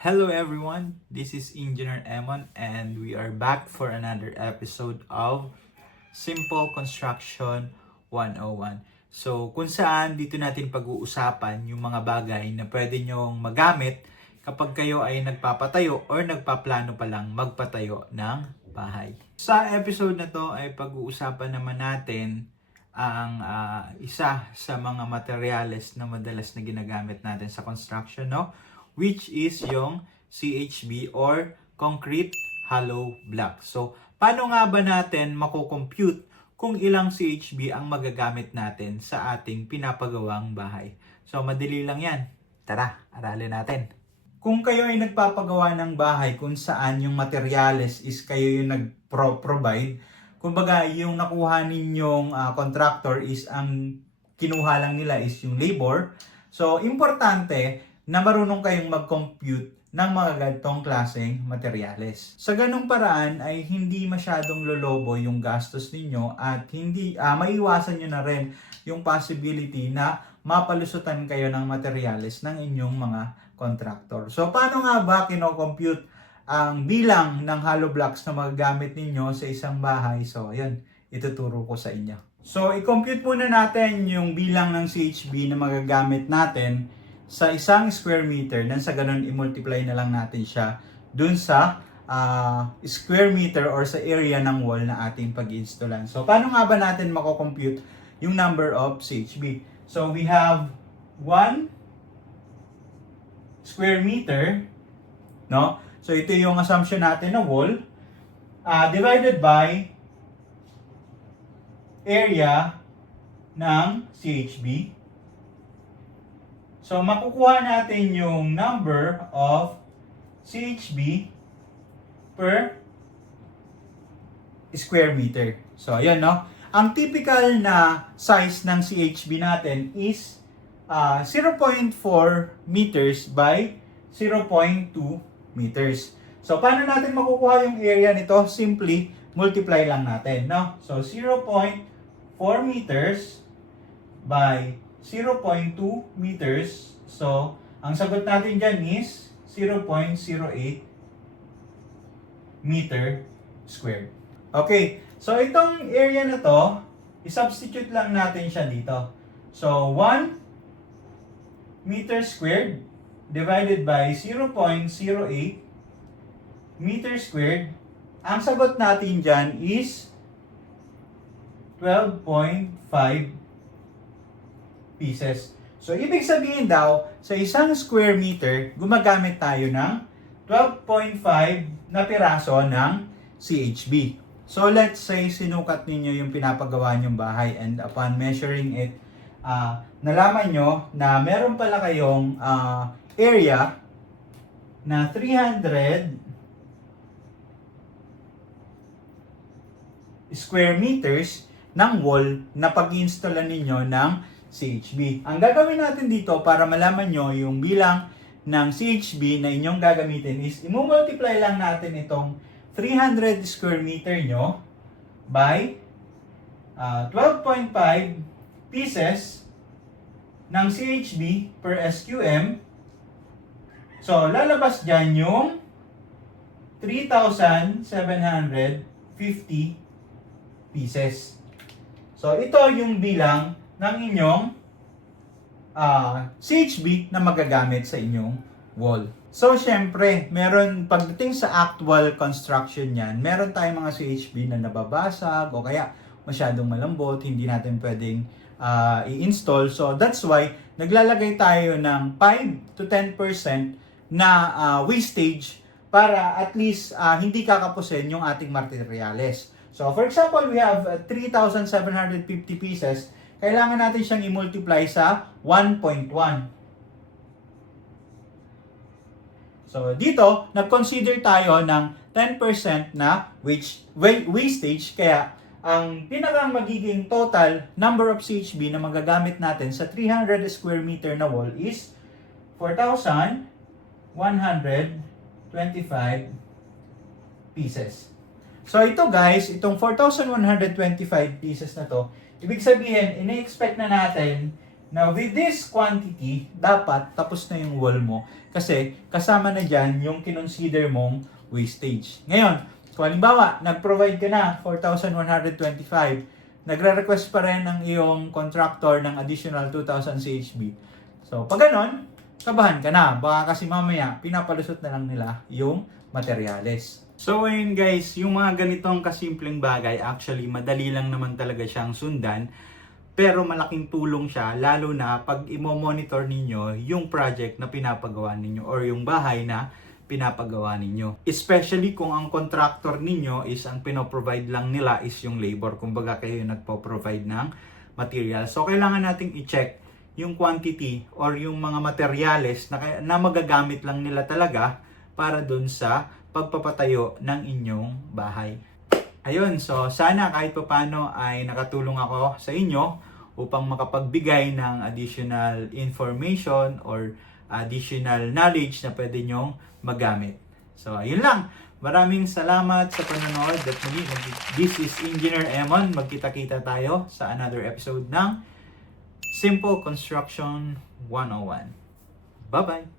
Hello everyone, this is Engineer Emon and we are back for another episode of Simple Construction 101. So kung saan dito natin pag-uusapan yung mga bagay na pwede nyong magamit kapag kayo ay nagpapatayo or nagpaplano pa lang magpatayo ng bahay. Sa episode na to ay pag-uusapan naman natin ang isa sa mga materyales na madalas na ginagamit natin sa construction, no? Which is yung CHB or Concrete Hollow Block. So, paano nga ba natin mako-compute kung ilang CHB ang magagamit natin sa ating pinapagawang bahay? So, madali lang yan. Tara, aralin natin. Kung kayo ay nagpapagawa ng bahay kung saan yung materyales is kayo yung nag-provide, kumbaga yung nakuha ninyong contractor is ang kinuha lang nila is yung labor. So, importante na marunong kayong mag-compute ng mga ganitong klaseng materyales. Sa ganung paraan ay hindi masyadong lolobo yung gastos ninyo at hindi maiwasan nyo na rin yung possibility na mapalusutan kayo ng materyales ng inyong mga contractor. So paano nga ba kino-compute ang bilang ng hollow blocks na magagamit ninyo sa isang bahay? So yun, ituturo ko sa inyo. So i-compute muna natin yung bilang ng CHB na magagamit natin sa isang square meter, nang sa ganun i-multiply na lang natin siya dun sa square meter or sa area ng wall na ating pag-installan. So, paano nga ba natin mako-compute yung number of CHB? So, we have 1 square meter, no? So, ito yung assumption natin na wall, divided by area ng CHB. So, makukuha natin yung number of CHB per square meter. So, ayan, no? Ang typical na size ng CHB natin is 0.4 meters by 0.2 meters. So, paano natin makukuha yung area nito? Simply, multiply lang natin, no? So, 0.4 meters by 0.2 meters. So, ang sagot natin dyan is 0.08 meter squared. Okay, so itong area na to, i-substitute lang natin siya dito. So, 1 meter squared divided by 0.08 meter squared. Ang sagot natin dyan is 12.5 pieces. So, ibig sabihin daw, sa isang square meter, gumagamit tayo ng 12.5 na piraso ng CHB. So, let's say, sinukat ninyo yung pinapagawa nyong bahay and upon measuring it, nalaman nyo na meron pala kayong area na 300 square meters ng wall na pag-installan ninyo ng CHB. Ang gagawin natin dito para malaman nyo yung bilang ng CHB na inyong gagamitin is i-multiply lang natin itong 300 square meter nyo by 12.5 pieces ng CHB per SQM. So, lalabas dyan yung 3,750 pieces. So, ito yung bilang ng inyong CHB na magagamit sa inyong wall. So, syempre, pagdating sa actual construction yan, meron tayong mga CHB na nababasag o kaya masyadong malambot, hindi natin pwedeng i-install. So, that's why, naglalagay tayo ng 5 to 10% na wastage para at least hindi kakapusin yung ating materyales. So, for example, we have 3,750 pieces. Kailangan natin siyang i-multiply sa 1.1. So, dito, nag-consider tayo ng 10% na wastage. Kaya, ang pinakang magiging total number of CHB na magagamit natin sa 300 square meter na wall is 4,125 pieces. So, ito guys, itong 4,125 pieces na to, ibig sabihin, ini-expect na natin Now, with this quantity, dapat tapos na yung wall mo kasi kasama na dyan yung kinonsider mong wastage. Ngayon, kung halimbawa, nag-provide ka na 4,125, nagre-request pa rin ang iyong contractor ng additional 2,000 CHB. So, pag ganon, kabahan ka na. Baka kasi mamaya, pinapalusot na lang nila yung materyales. So, ayun guys, yung mga ganitong kasimpleng bagay, actually, madali lang naman talaga siyang sundan. Pero malaking tulong siya, lalo na pag imo-monitor ninyo yung project na pinapagawa ninyo or yung bahay na pinapagawa ninyo. Especially kung ang contractor ninyo is ang pinoprovide lang nila is yung labor. Kumbaga kayo yung nagpo-provide ng material. So, kailangan nating i-check yung quantity or yung mga materyales na magagamit lang nila talaga para dun sa pagpapatayo ng inyong bahay. Ayun, so sana kahit papano ay nakatulong ako sa inyo upang makapagbigay ng additional information or additional knowledge na pwede nyong magamit. So, ayun lang. Maraming salamat sa panonood. At muli, this is Engineer Emon. Magkita-kita tayo sa another episode ng Simple Construction 101. Bye-bye!